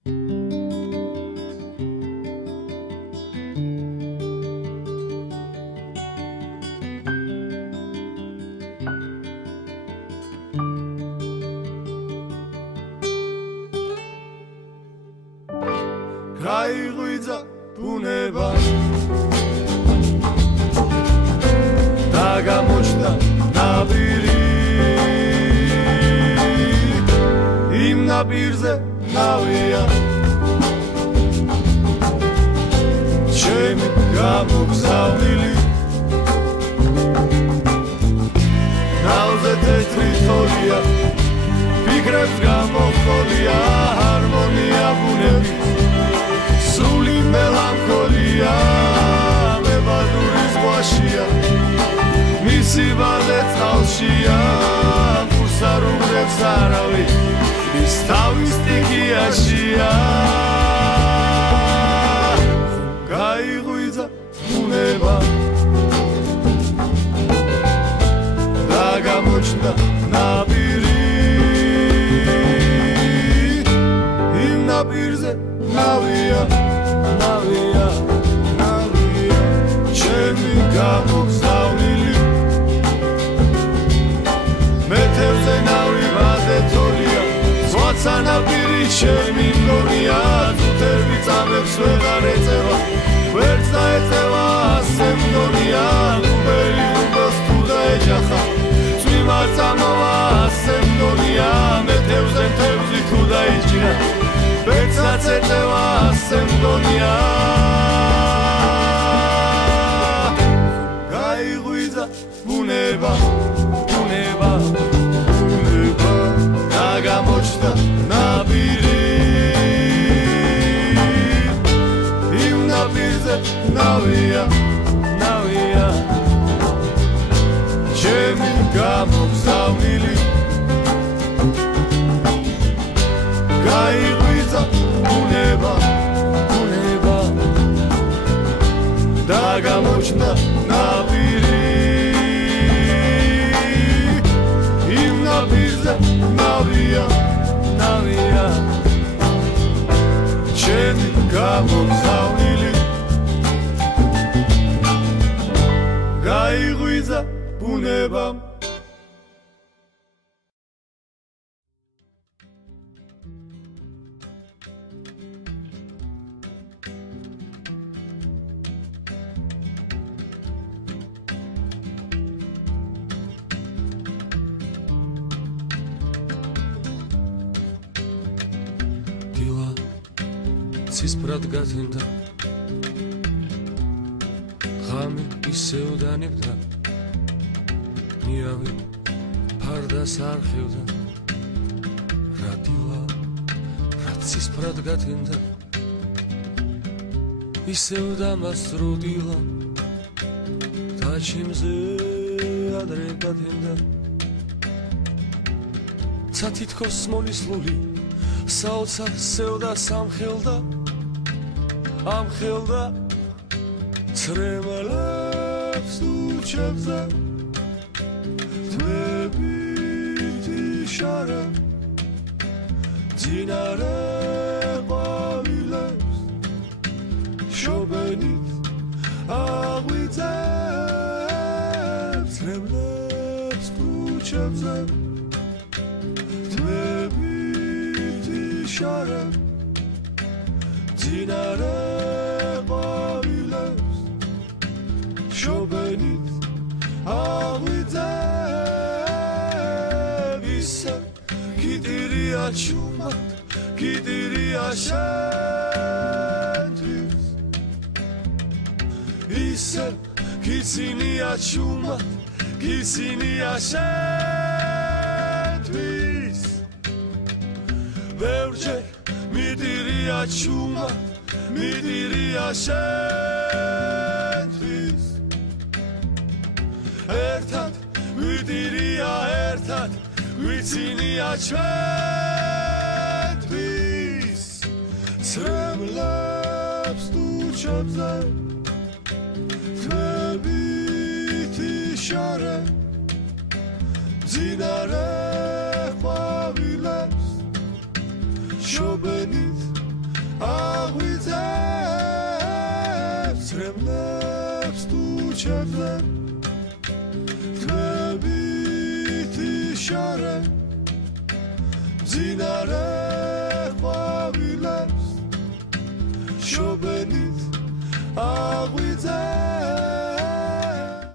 გაიღვიძა ბუნება დაგამოჩნდა ნაპირი იმ ნაპირზე ნავია ჩემი გამოგზავნილი ნავზე თეთრი თოლია ფიქრებს გამოხოლია ჰარმონია ბუნების სული მელანქოლია მებადური ზღვაშია მისი ბალე წყალშია მუსარუმრებს არავი ის თავის სტიქიაშია გაიღვიძა ბუნება დაგამოჩნდა ნაპირი იმ ნაპირზე ნავია ჩემი გამოგზავნილი მეთევზე ნავი ვადეთოლია ზღვაცა ნაპირი ჩემი მგონია თუთები წამებს ვეღარ ეწევა ვერც დაეწევა ასე მგონია გუბელი გუბელს თუ დაეჯახა წვიმა წამოვა ასე მგონია მეთევზე მთევზი თუ დაიჭირა ვერცაც ეწევა ასე მგონია გაიღვიძა ბუნება დაგამოჩნდა ნაპირი იმ ნაპირზე ნავია ჩემი გამოგზავნილი გაიღვიძა ბუნება დაგამოჩნდა ნაპირი იმ ნაპირზე ნავია ჩემი გამოგზავნილი გაიღვიძა ბუნება ცისფრად გათენდა ღამე ისევ დანებდა ნიავი ფარდას არხევდა რადიოა რაც ცისფრად გათენდა ისევ დამასრუდილა და ჩემზე ადრე გათენდა ცა თითქოს მოლისლული საოცარ სევდა სამხელდა ამხელდა ცრემლებს უჩებზე თმებით იშარა ძინარე ყვავილებს შობენით აღვიძებს ცრემლებს უჩებზე თმებით იშარა ძინარე ყვავილებს შობენით აღვიძებს კიდირია ჩუმად კიდირია შენთვის ისე კიცინია ჩუმად კიცინია შენთვის ბევრჯერ მიდირია ჩუმად მიდირია შენთვის ერთად მიდირია ერთად ვიცინია ჩვენთვის ცრემლებს თუჩებზე თმებით იშარა ძინარე ყვავილებს შობენით აღვიძებს რემლებს თუჩებზე თმებით იშარე მძინარე ყვავილებს შობენით აღვიძებს